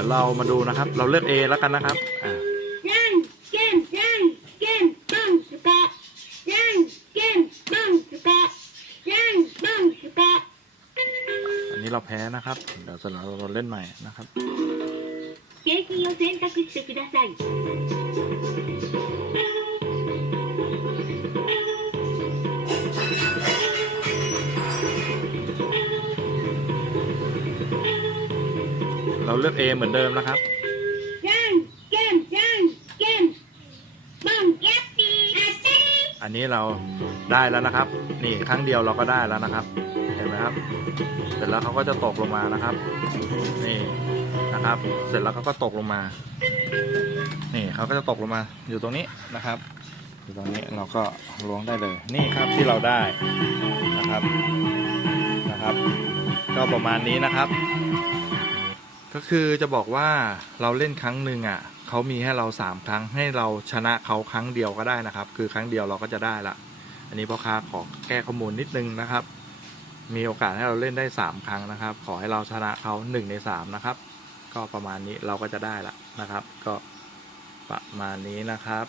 ดี๋ยวเรามาดูนะครับ เราเลือก A แล้วกันนะครับอันนี้เราแพ้นะครับ เดี๋ยวสลับเราเล่นใหม่นะครับ เราเลือก A เหมือนเดิมนะครับอันนี้เราได้แล้วนะครับ นี่ครั้งเดียวเราก็ได้แล้วนะครับ เห็นไหมครับ เสร็จแล้วเขาก็จะตกลงมานะครับ นี่นะครับ เสร็จแล้วเขาก็ตกลงมา นี่เขาก็จะตกลงมา อยู่ตรงนี้นะครับ อยู่ตรงนี้เราก็ล้วงได้เลย นี่ครับที่เราได้นะครับนะครับ ก็ประมาณนี้นะครับ ก็คือจะบอกว่าเราเล่นครั้งหนึ่งอะเขามีให้เราสามครั้งให้เราชนะเขาครั้งเดียวก็ได้นะครับ คือครั้งเดียวเราก็จะได้ละ อันนี้พ่อค้าขอแก้ข้อมูลนิดนึงนะครับ มีโอกาสให้เราเล่นได้สามครั้งนะครับ ขอให้เราชนะเขาหนึ่งในสามนะครับ ก็ประมาณนี้เราก็จะได้ละนะครับ ก็ประมาณนี้นะครับ